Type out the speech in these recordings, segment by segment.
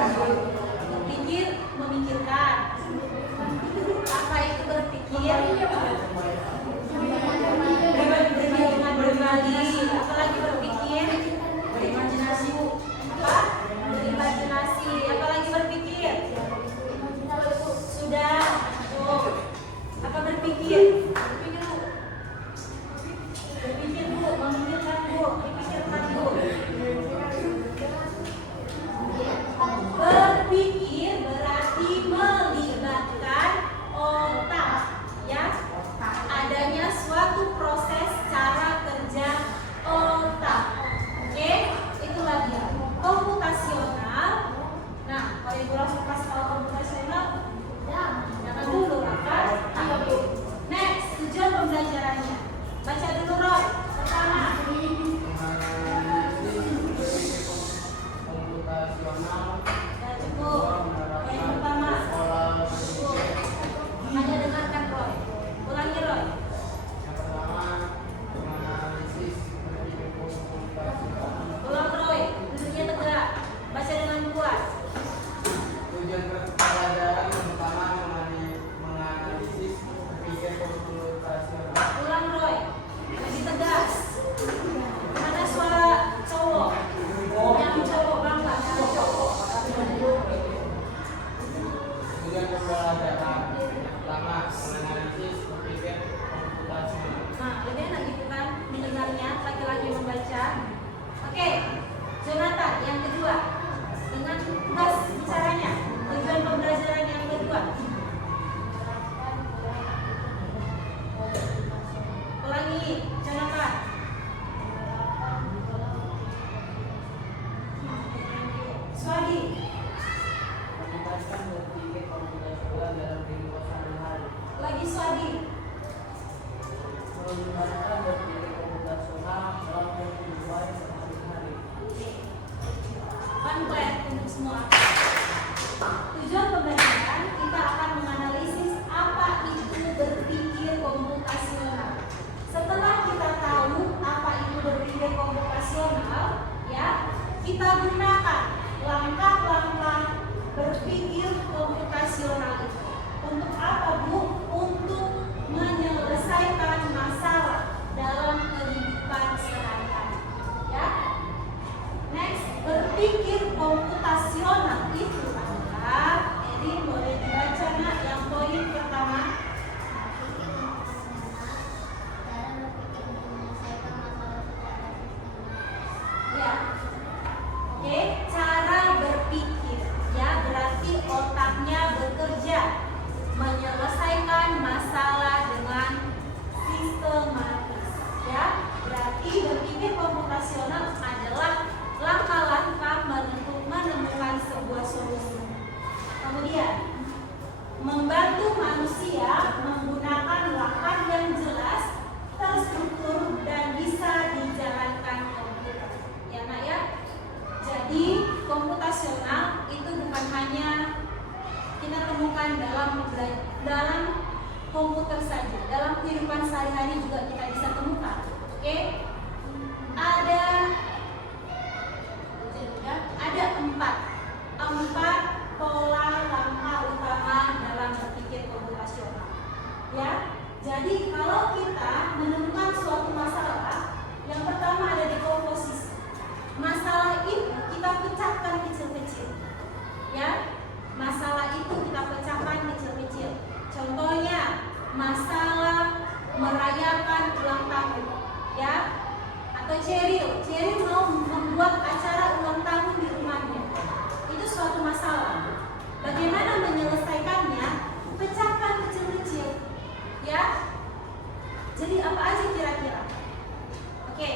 Berpikir, memikirkan. Apa itu berpikir? Berimajinasi. Apalagi berpikir? Berimajinasi. Apa? Berimajinasi. Apalagi berpikir? Sudah. Oh. Apa berpikir? Berpikir Bu, memikirkan Bu, dipikirkan Bu. Berpikir berarti melibatkan otak, ya. Adanya suatu proses cara kerja otak. Oke, itulah dia. Komputasional. Nah, kalau Ibu langsung kasih tahu komputasional, jangan dulu apa? Next, tujuan pembelajarannya. Baca dulu Roy. Pertama. Ya cukup. Yang pertama. Hanya dengarkan Roy. Ulangi Roy. Ulang Roy. Duduknya tegak. Baca dengan kuat. Tujuan pelajaran pertama menganalisis berpikir komputasional. Ulang Roy. Lebih tegas. Mana suara cowok? Yang cowok bangga. Yang cowok. Tujuan pembelajaran pertama menganalisis berpikir komputasional. Nah, lebih enak gitu kan mendengarnya, laki-laki membaca. Oke, Jonathan yang kedua. Dengan tegas bicaranya. Tujuan pembelajaran yang kedua. Ulangi, Jonathan. Swadi. Meningkatkan berpikir komputasional dalam kehidupan sehari-hari. Lagi Swadi. Meningkatkan berpikir komputasional dalam kehidupan sehari-hari. One point untuk semua. Tujuan pembelajaran kita akan menganalisis apa itu berpikir komputasional. Setelah kita tahu apa itu berpikir komputasional, ya, kita gunakan langkah-langkah berpikir komputasional itu. Untuk apa, Bu? Untuk menyelesaikan masalah dalam kehidupan sehari-hari. Ya. Next, berpikir komputasional itu adalah, Edi boleh dibaca nak yang poin pertama. Ya. Oke, cara berpikir, ya, berarti otaknya bekerja menyelesaikan masalah dengan sistematis, ya. Berarti berpikir komputasional adalah langkah-langkah menemukan sebuah solusi. Kemudian, membantu manusia menggunakan lahan yang jelas, terstruktur, dan bisa dijalankan komputer. Ya nak ya? Jadi, komputasional itu bukan hanya kita temukan dalam komputer saja. Dalam kehidupan sehari-hari juga kita bisa temukan. Oke? Ada empat pola langkah utama dalam berpikir komputasional. Ya, jadi kalau kita menemukan suatu masalah, yang pertama ada dekomposisi. Masalah itu kita pecahkan kecil-kecil. Ya, masalah itu kita pecahkan kecil-kecil. Contohnya, masalah merayakan ulang tahun. Ya, atau Cheryl mau membuat acara ulang tahun di rumahnya. Itu suatu masalah. Bagaimana menyelesaikannya? Pecahkan kecil-kecil. Ya. Jadi apa aja kira-kira? Oke.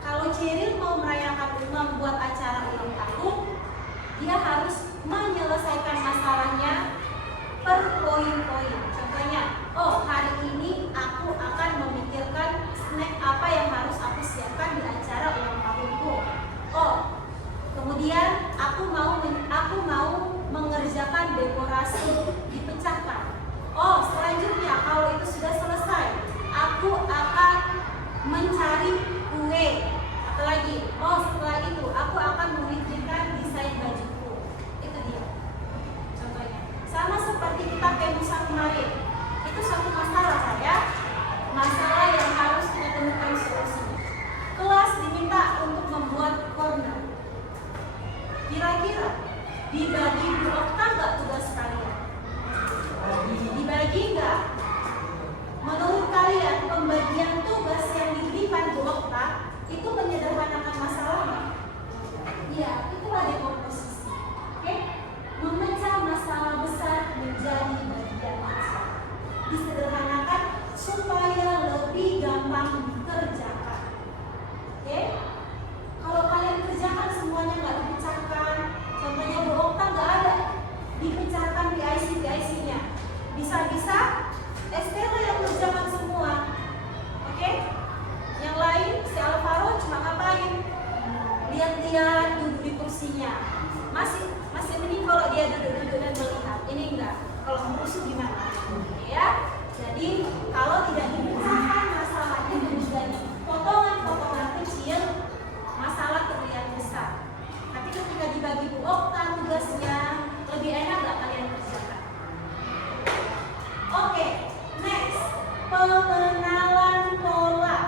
Kalau Cheryl mau membuat acara ulang tahun, dia harus menyelesaikan masalahnya per poin-poin. Contohnya, oh hari ini aku akan memikirkan snack apa yang harus aku siapkan di acara ulang tahunku. Oh, kemudian aku mau mengerjakan dekorasi, dipecahkan. Oh, selanjutnya kalau itu sudah selesai, aku akan mencari kue. Apalagi, oh setelah itu aku akan memikirkan desain bajuku. Kira-kira dibagi Bu Okta nggak tugas kalian? Dibagi nggak? Menurut kalian pembagian tugas yang diberikan Bu Okta itu menyederhanakan masalah nggak? Iya, itulah dekomposisi. Oke? Memecah masalah besar menjadi bagian kecil. Disederhanakan supaya lebih gampang dikerjakan. Oke? Kalau kalian kerjakan semuanya nggak dipecahkan, contohnya Bu Okta nggak ada dipecahkan PIC-nya. Bisa-bisa Estella yang kerjakan semua. Oke? Yang lain si Alvaro cuma ngapain? Lihat-lihat, duduk di kursinya. Masih mending kalau dia duduk-duduk dan melihat. Ini enggak. Kalau merusuh gimana? Ya. Jadi kalau tidak dipecahkan masalahnya menjadi potongan-potongan kecil, masalah terlihat besar. Tapi ketika dibagi Bu Okta tugasnya, lebih enak nggak kalian kerjakan? Oke, next, pengenalan pola.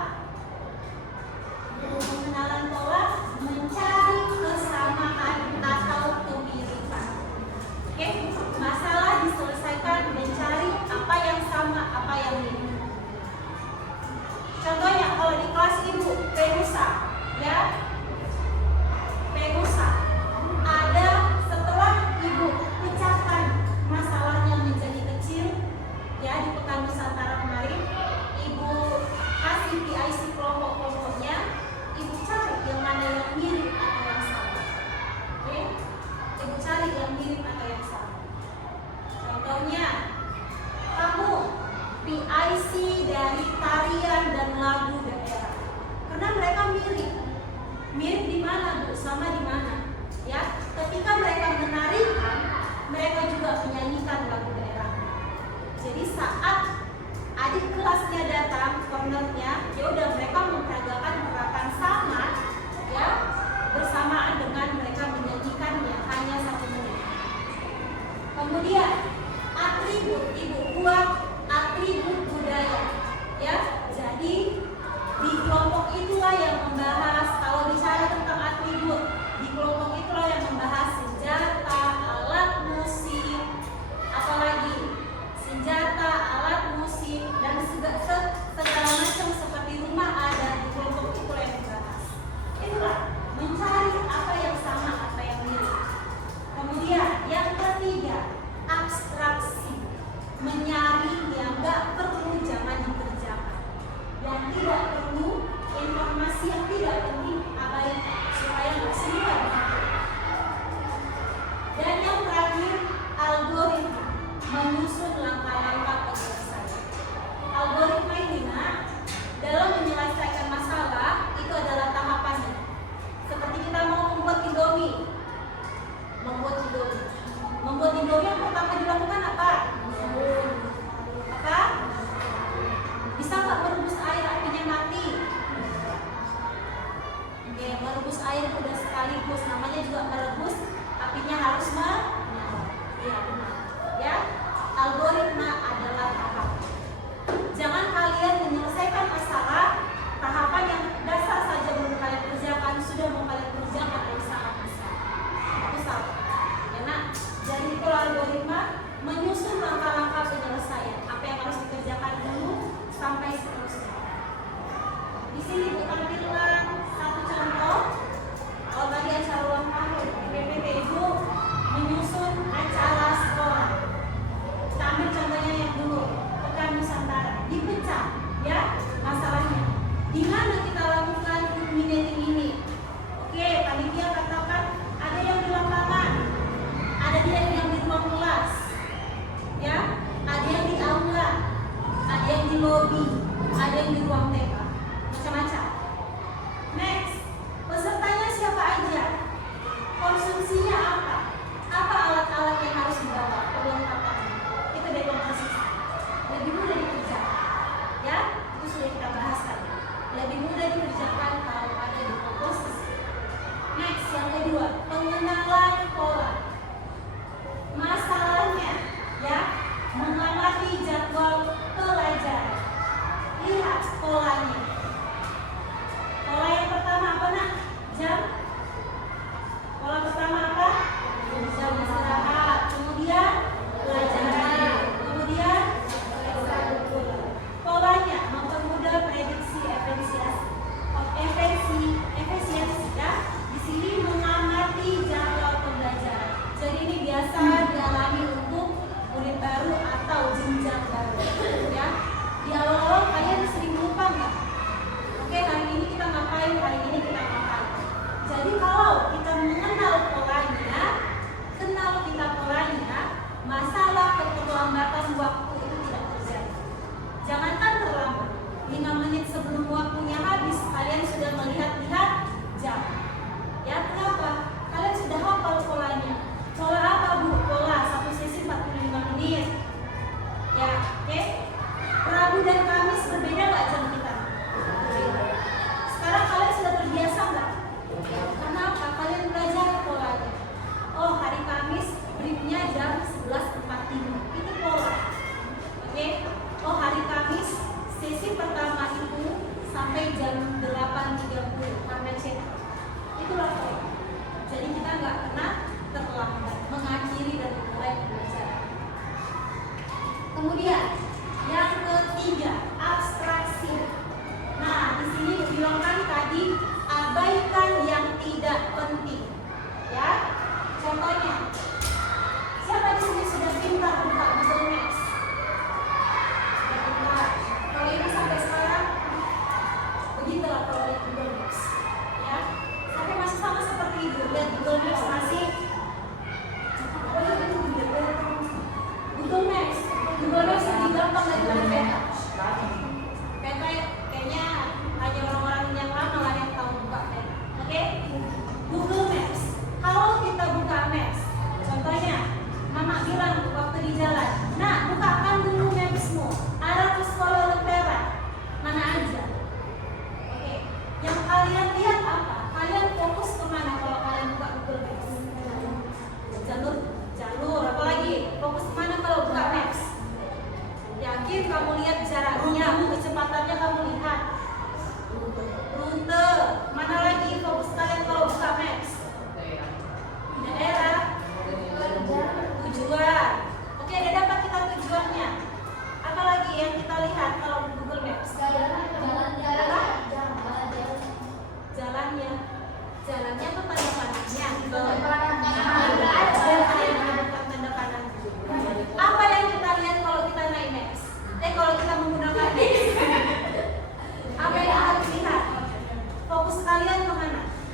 Pengenalan pola mencari kesamaan atau kemiripan. Oke, masalah diselesaikan mencari apa yang sama, apa yang mirip. Contohnya kalau di kelas Ibu Penusa, ya, Penusa ada setelah Ibu pecahkan masalahnya menjadi kecil, ya di Pekan Nusantara kemarin, Ibu kasih PIC kelompok-kelompoknya, Ibu cari yang mana yang mirip atau yang sama. Oke, Ibu cari yang mirip atau yang sama. Contohnya, kamu PIC dari tarian dan lagu daerah, karena mereka mirip. Mirip di mana, Bu? Sama di mana? Ya, ketika mereka menarikan, mereka juga menyanyikan lagu daerah. Jadi saat adik kelasnya datang, cornernya, ya udah mereka memperagakan gerakan sama, ya, bersamaan dengan mereka menyanyikannya hanya 1 menit. Kemudian atribut, Ibu buat atribut budaya, ya. Jadi di kelompok itulah yang membahas, kalau bicara tentang atribut, di kelompok itulah yang membahas senjata, alat musik, apalagi senjata, alat musik, dan segala macam seperti rumah ada di kelompok itulah yang dibahas. Itulah mencari apa yang sama, apa yang mirip. Kemudian yang ketiga, abstraksi, menyaring yang nggak perlu jangan dikerjakan, dan tidak perlu informasi yang tidak penting abaikan supaya nggak semua dipakai. Dan yang terakhir, algoritma, menyusun langkah-langkah penyelesaian. Algoritma ini, dalam menyelesaikan masalah itu adalah tahapannya. Seperti kita mau membuat Indomie. Membuat Indomie yang pertama dilakukan apa? Apa? Bisa nggak merebus air apinya mati? Oke, merebus air udah sekaligus, namanya juga merebus, apinya harus menyala. Iya benar. Ya, algoritma adalah tahap. Jangan kalian menyelesaikan masalah tahapan yang dasar saja belum kalian kerjakan, sudah mau kalian kerjakan yang sangat besar. Itu salah. Ya nak, jadi itu algoritma menyusun langkah-langkah penyelesaian. Apa yang harus dikerjakan dulu sampai seterusnya. Di sini tampilkan satu contoh. Kalau tadi acara ulang tahun di PPT Ibu menyusun acara sekolah. Kita ambil contohnya yang dulu, Pekan Nusantara, dipecah ya masalahnya.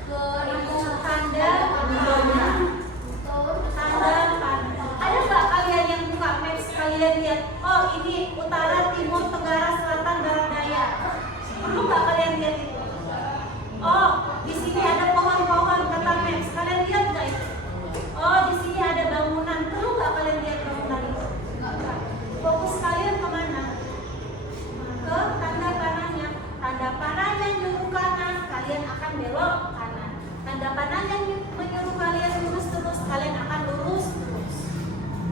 Tanda panah. Tanda panah. Ada nggak kalian yang buka maps kalian lihat? Oh ini utara, timur, tenggara, selatan, barat, daya. Perlu nggak kalian lihat itu? Oh di sini ada pohon-pohon kata maps. Kalian lihat nggak itu? Oh di sini ada bangunan. Perlu nggak kalian lihat bangunan itu? Fokus kalian kemana? Ke tanda panahnya. Tanda panahnya nyuruh kanan, kalian akan belok kanan. Tanda panahnya menyuruh kalian lurus terus, kalian akan lurus terus.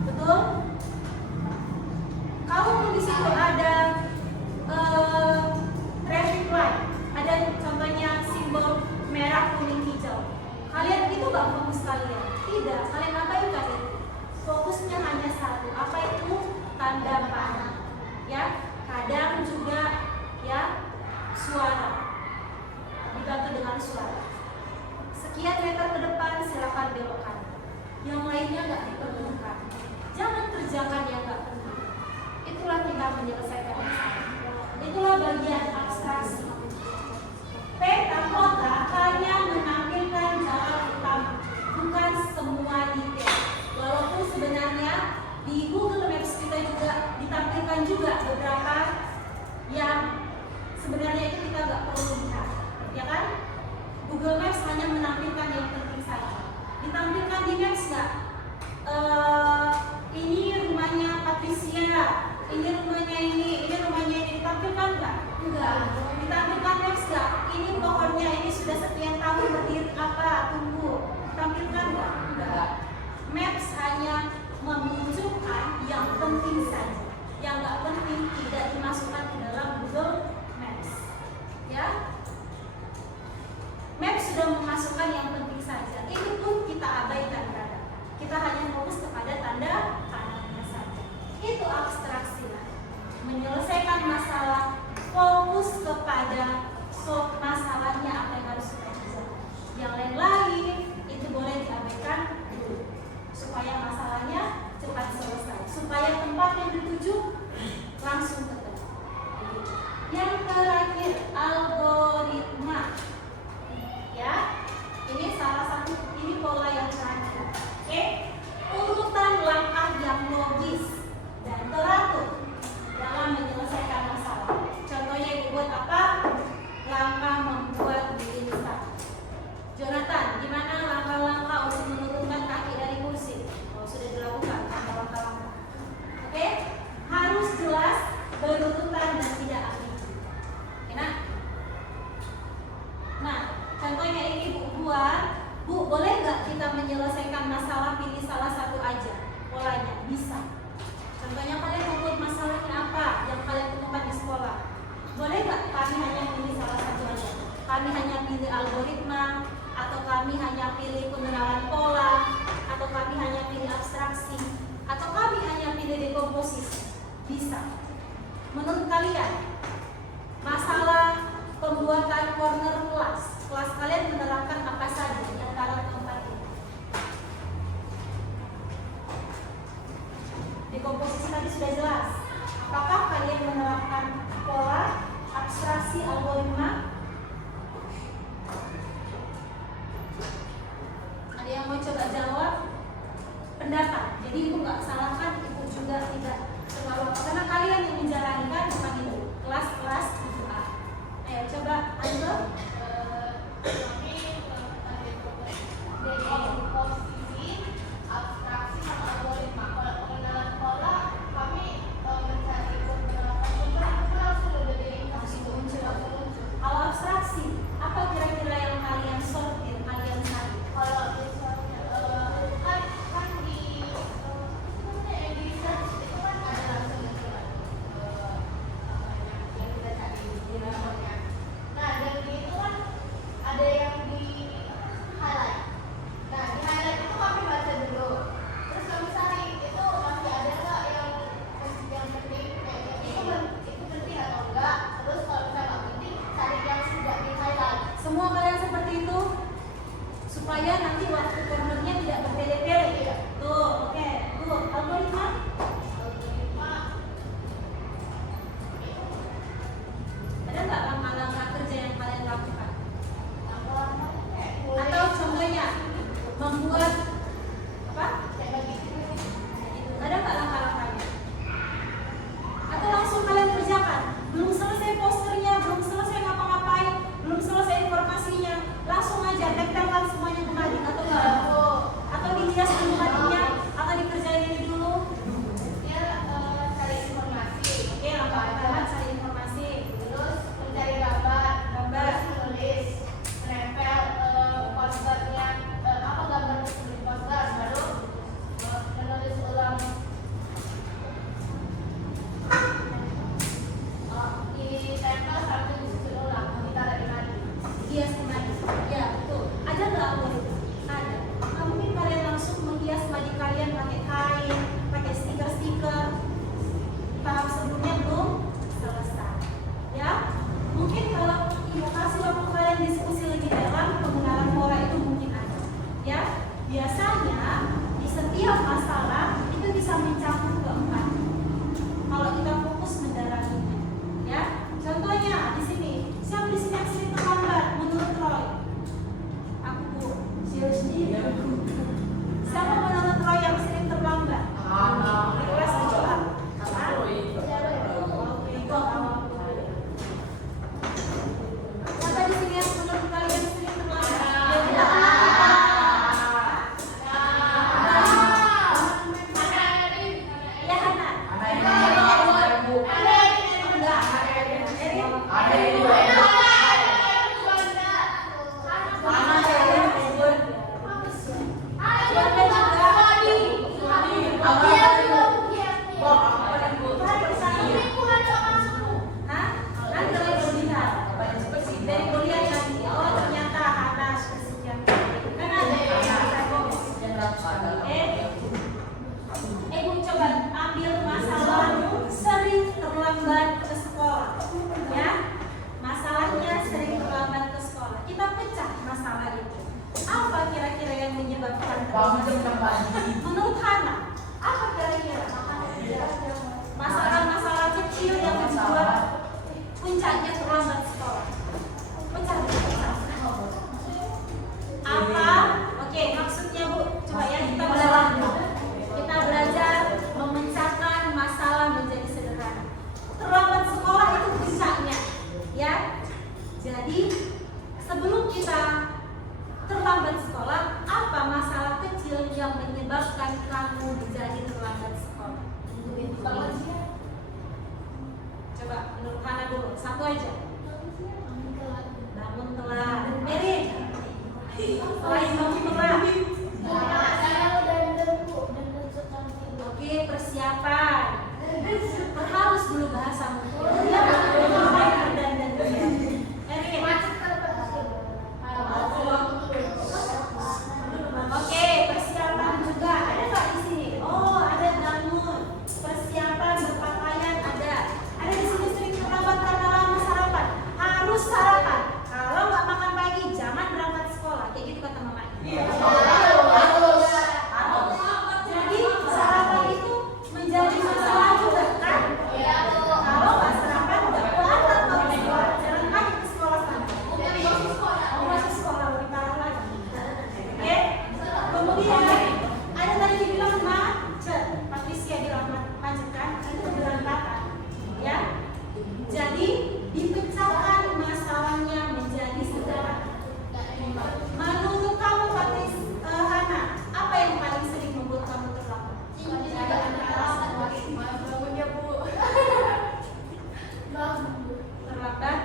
Betul? Kalau di situ ada traffic light, ada contohnya simbol merah, kuning, hijau. Kalian itu nggak fokus kalian? Tidak, kalian abaikan itu. Fokusnya hanya satu. Apa itu? Tanda panah. Ya, kadang juga ya suara. Dibantu dengan suara. Sekian meter ke depan silakan belokkan. Yang lainnya nggak diperlukan. Jangan kerjakan yang nggak penting. Itulah kita menyelesaikan masalah. Itulah bagian abstraksi. Peta kota hanya menampilkan jalan utama, bukan semua detail. Walaupun sebenarnya di Google Maps kita juga ditampilkan juga beberapa yang sebenarnya itu kita nggak perlu lihat, ya kan? Google Maps hanya menampilkan yang penting saja. Ditampilkan di Maps nggak? Ini rumahnya Patricia, ini rumahnya ini rumahnya ini, ditampilkan nggak? Enggak. Ditampilkan Maps nggak? Ini pohonnya ini sudah sekian tahun berdiri apa tumbuh, ditampilkan nggak? Enggak. Maps hanya menunjukkan yang penting saja, yang nggak penting tidak dimasukkan ke dalam Google Maps, ya. Maps sudah memasukkan yang penting saja. Ini pun kita abaikan kadang. Kita hanya fokus kepada tanda panahnya saja. Itu abstraksi lah. Menyelesaikan masalah, fokus kepada masalahnya apa yang harus kita kerjakan. Yang lain-lain itu boleh diabaikan dulu supaya masalahnya cepat selesai. Supaya tempat yang dituju langsung ketemu. Yang terakhir, algoritma. Ya, ini salah satu, ini pola yang terakhir. Oke, urutan langkah yang logis dan teratur dalam menyelesaikan masalah. Contohnya ibu buat apa? Langkah membuat mie instan. Jonathan, gimana langkah-langkah untuk menurunkan kaki dari kursi? Oh, sudah dilakukan langkah-langkah. Oke, harus jelas, berurutan dan tidak ambigu. Enak? Nah, contohnya ini Bu buat, Bu boleh nggak kita menyelesaikan masalah pilih salah satu aja polanya? Bisa. Contohnya kalian membuat masalahnya apa yang kalian temukan di sekolah? Boleh nggak kami hanya pilih salah satu aja? Kami hanya pilih algoritma, atau kami hanya pilih pengenalan pola, atau kami hanya pilih abstraksi, atau kami hanya pilih dekomposisi? Bisa. Menurut kalian, masalah pembuatan corner kelas kalian menerapkan apa saja di antara keempat ini? Dekomposisi tadi sudah jelas. Apakah kalian menerapkan pola, abstraksi, algoritma? Ada yang mau coba jawab? Pendapat. Jadi ibu nggak salahkan, ibu juga tidak terlalu apa, karena kalian yang menjalankan bukan ibu. Kelas-kelas ibu A. Ayo coba Anto. Dekomposisi, abstraksi, sama algoritma. Kalau pengenalan pola, kami mencari beberapa sumber itu langsung udah diringkas itu muncul. Kalau abstraksi, apa kira-kira yang kalian sortir, kalian cari? Kalau misalnya kan di yang di search itu kan ada langsung yang kita cari di namanya. Nah dari itu kan ada yang di highlight. Nah di highlight itu kami baca dulu. Terus kami cari itu masih ada nggak yang penting kayak itu penting atau enggak. Terus kalau misalnya nggak penting cari yang sudah di highlight. Semua kalian seperti itu? Supaya nanti waktu cornernya tidak bertele-tele. Tuh, oke. Tuh, algoritma. Ada nggak langkah-langkah kerja yang kalian lakukan? Menurut Hana, apa kira-kira masalah-masalah kecil yang membuat puncaknya terlambat sekolah? Apa? Oke, maksudnya Bu, coba ya kita belajar memecahkan masalah menjadi sederhana. Terlambat sekolah itu puncaknya, ya. Jadi sebelum kita terlambat sekolah, apa masalah kecil yang menyebabkan kamu menjadi terlambat sekolah? Coba menurut Hana dulu, satu aja. Bangun telat. Mary, selain bangun telat, oke, persiapan. Harus dulu bahasamu. Oke, persiapan juga ada nggak di sini? Oh, ada bangun, persiapan berpakaian ada di sini sering terlambat karena lama sarapan. Harus sarapan. Kalau nggak makan pagi, jangan berangkat sekolah. Kayak gitu kata mama. Jadi sarapan itu menjadi masalah juga kan? Kalau nggak sarapan, nggak berangkat ke sekolah. Jangan lagi ke sekolah sana. Masuk sekolah lebih parah lagi. Oke? Kemudian ada tadi dibilang macet. Patricia bilang macet kan? Itu berantakan. Ya. Jadi dipecahkan masalahnya menjadi sederhana. Menurut kamu Hana, apa yang paling sering membuat kamu terlambat? Terlambat?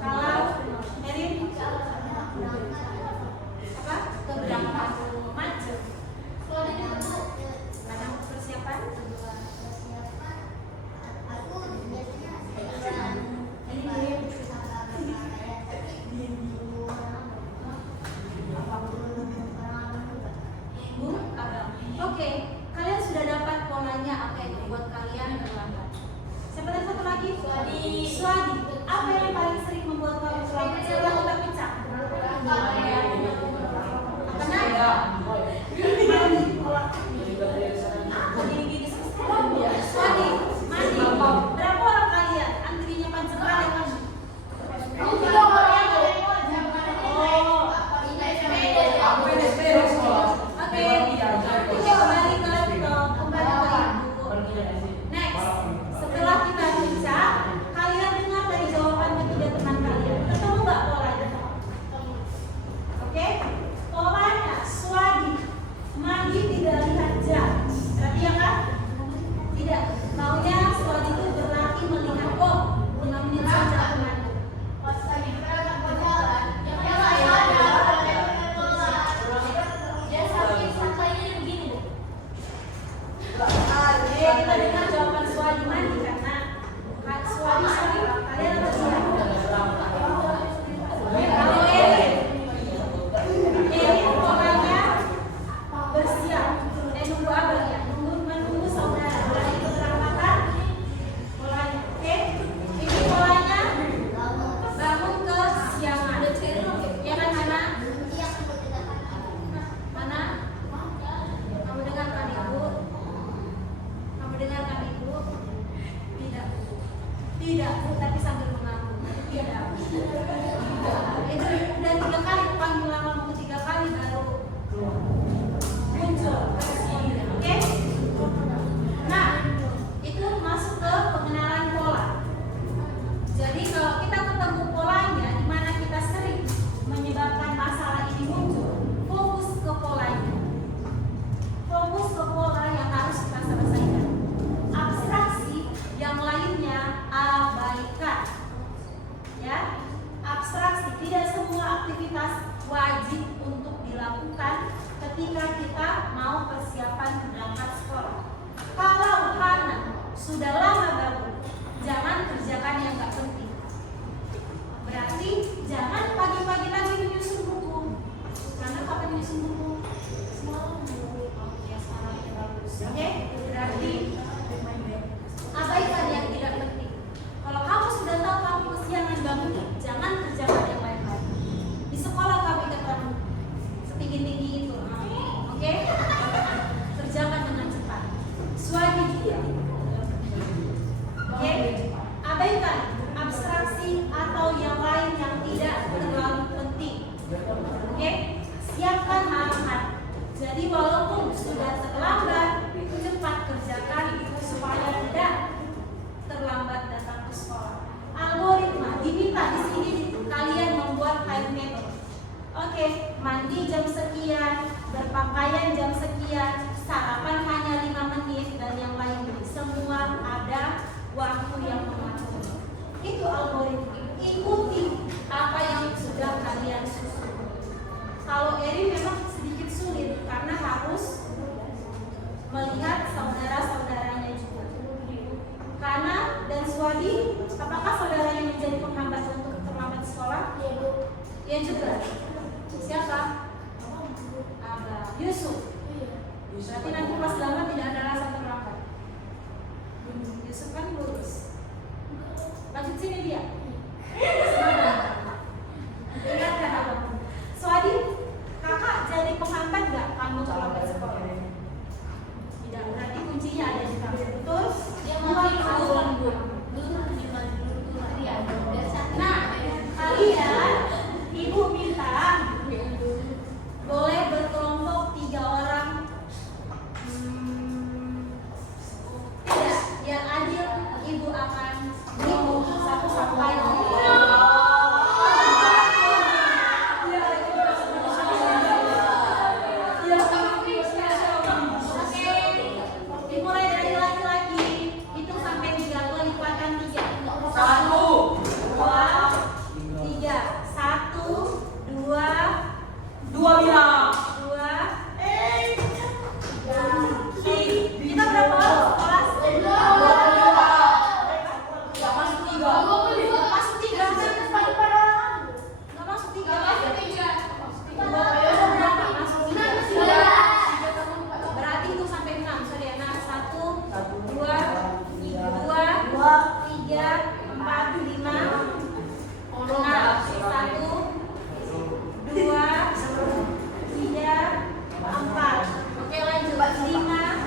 Kalau Erin? Apa? Keberangkatan macet. Karena persiapan? Oke, kalian sudah dapat polanya apa yang membuat kalian terlambat. Siapa tadi satu lagi? Swadi. Apa yang paling sering membuat kamu terlambat? Setelah kita pecah. Swadi, mandi. Berapa orang kalian? Antrinya panjang kali kamu. Oke, kembali ke laptop, kembali ke ibu. Next, setelah kita pecah, kalian dengar dari jawaban ketiga teman kalian. Ketemu nggak polanya? Oke, polanya Swadi mandi tidak lihat jam. Berarti ya kan? Tidak. Maunya Swadi itu berlatih melihat 5 menit saja aku mandi. Kita dengar jawaban Swadi mandi karena Swadi kalian apa sih? Kalau Erin polanya bersiap. Nunggu apa ya? Menunggu saudara dari keberangkatan polanya. Oke? Ini polanya bangun ke siangan. Ya kan Hana? Mana? Kamu dengarkan ibu? Kamu dengarkan ibu? Tidak. Tidak, tapi sambil mengaku. Tidak. Itu udah 3 kali panggilan kamu 3 kali baru muncul. Oke? Nah, itu masuk ke pengenalan pola. Jadi kalau kita ketemu polanya, di mana kita sering menyebabkan masalah ini muncul, fokus ke polanya. Fokus ke pola yang harus kita selesaikan. Abstraksi yang lainnya abaikan. Ya, abstraksi tidak semua aktivitas wajib untuk dilakukan ketika kita mau persiapan berangkat sekolah. Kalau Hana sudah lama bangun, jangan kerjakan yang gak penting. Berarti jangan pagi-pagi lagi menyusun buku. Karena kapan menyusun buku? Semalam. Ya sekarang ya bagus. Oke? Berarti abaikan yang tidak penting. Kalau kamu sudah tahu kamu kesiangan bangun, jangan kerjakan yang lain-lain. Di sekolah kami ketemu setinggi-tinggi Oke, mandi jam sekian, berpakaian jam sekian, sarapan hanya 5 menit, dan yang lain semua ada waktu yang mengatur. Itu algoritma. Ikuti apa yang sudah kalian susun. Kalau Eri memang sedikit sulit karena harus melihat saudara-saudaranya juga. Kana dan Swadi, apakah saudaranya menjadi penghambat untuk terlambat sekolah? Iya, Bu. Iya juga. Siapa? Abah. Yusuf. Berarti nanti pas lama tidak ada rasa terlambat. Yusuf kan lurus. Lanjut sini dia. Ingat kan abang? Swadi, kakak jadi penghambat nggak kamu terlambat sekolah? Tidak. Berarti kuncinya ada di kamu. Betul? Dia mau turun, Bu. Turun di mana dulu? Iya, dari sana. Nah, kalian, ibu minta boleh berkelompok 3 orang. Tidak, biar adil, ibu akan hitung 1 sampai 3. Dimulai dari laki-laki, hitung sampai 3, gue lipatkan 3. 1, 2, 3. 1, 2, 2 bilang. 2. Kita berapa kelas? 2. Gak masuk 3. Masuk 3. Gak masuk 3. Berarti itu sampai 6. Sorry ya. Nah, 1, 2, 3, 4, 5. Nah, 1, 2, 3, 4. Oke, lanjut. 5, 6.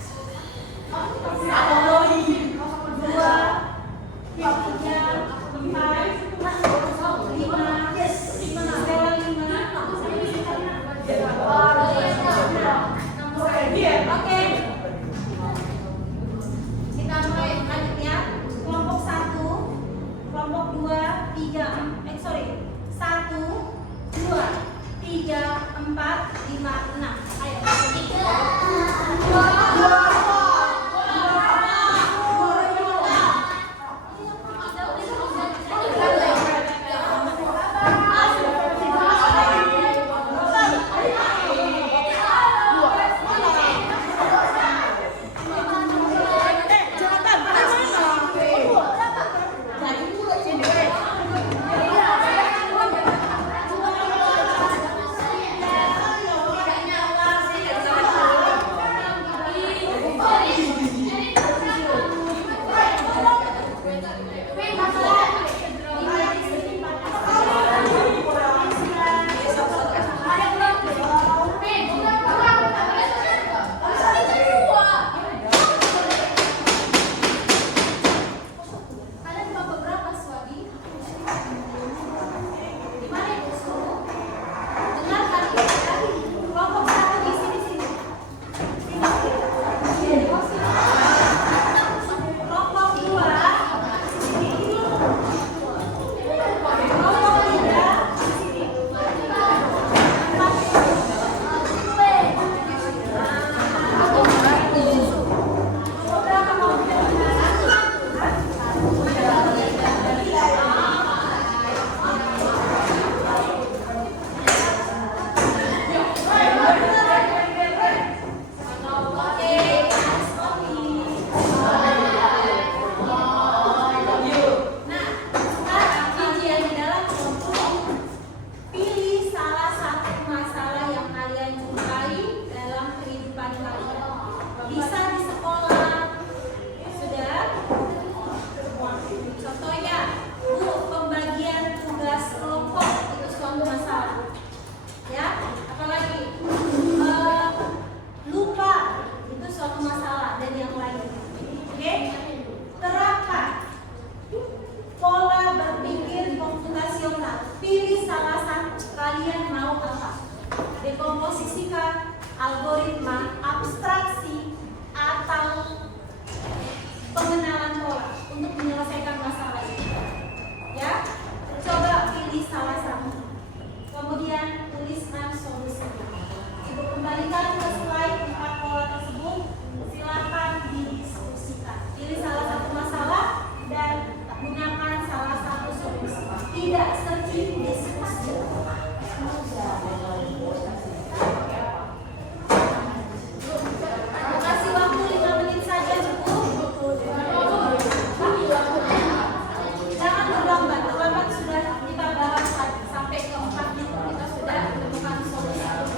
1, 2, 3, 4, 5. Stella 5. Oke. Kita mulai lanjut ya. Kelompok 1, kelompok 2, 3, 1, 2, 3, 4, 5, 6. Ayo. 1, searching this question. Kasih waktu 5 menit saja cukup. Jangan terlambat, terlambat sudah kita bahas sampai ke 4 itu kita sudah menemukan solusi.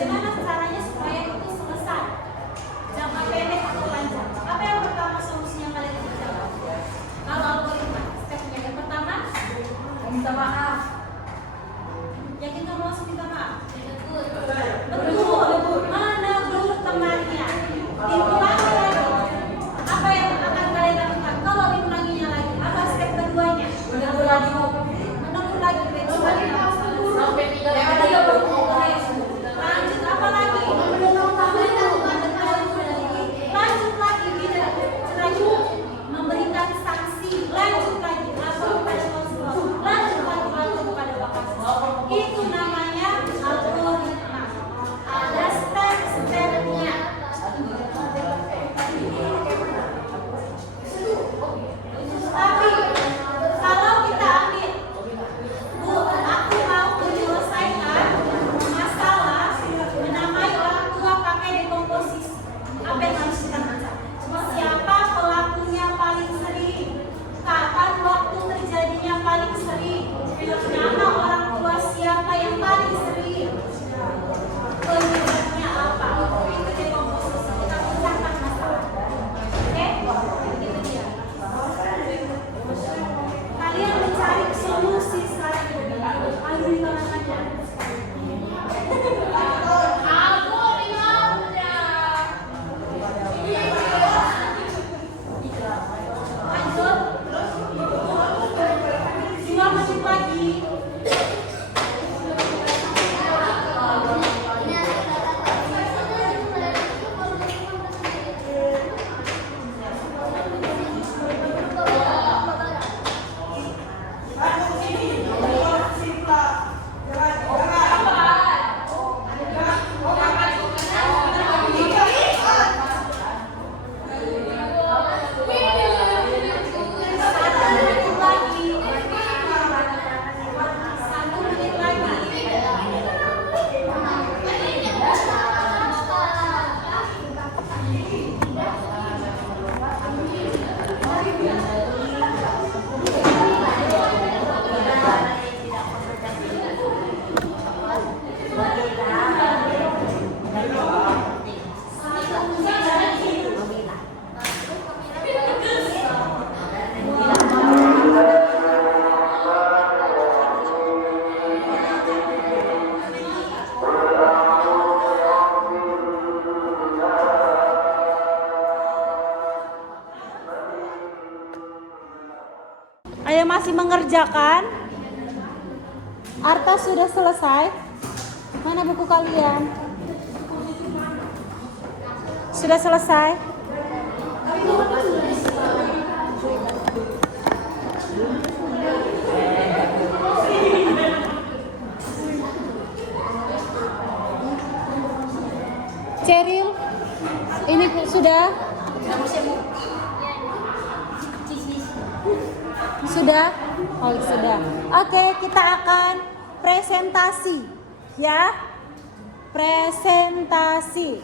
bagaimana caranya supaya itu selesai? Jangka pendek atau panjang? Apa yang pertama solusinya kalian kerjakan? Kalau algoritma, stepnya yang pertama, Minta maaf. yakin kamu langsung minta maaf? Betul. Betul. Menegur temannya. Diulangi lagi. Apa yang akan kalian lakukan? Kalau diulanginya lagi, apa step keduanya? Menegur lagi, Bu. Menegur lagi. Sampai 3 kali. Lanjut apa lagi? Lanjut lagi tidak lanjut memberikan sanksi. Lanjut lagi lapor kepada konselor. Lanjut lagi lapor kepada bapak. Itu namanya algoritma. Ada step-stepnya. Tapi kalau kita ambil, Bu, aku mau menyelesaikan masalah menamai orang tua pakai dekomposisi. Apa yang harus kita baca? Siapa pelakunya paling sering? Kapan waktu terjadinya paling sering? Nama orang tua siapa yang paling sering? Penyebabnya apa? Itu dekomposisi. Kita pecahkan masalah. Oke? Itu dia. Kalian mencari solusi saat ini. Ayo dilakukan. Lanjut. 2 menit lagi. Satu menit lagi. Ayo masih mengerjakan? Arta sudah selesai? Mana buku kalian? Sudah selesai? Ceril, ini sudah? Sudah? Oh, sudah. Oke, kita akan presentasi. Ya. Presentasi.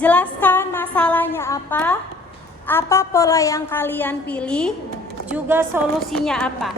Jelaskan masalahnya apa pola yang kalian pilih, juga solusinya apa.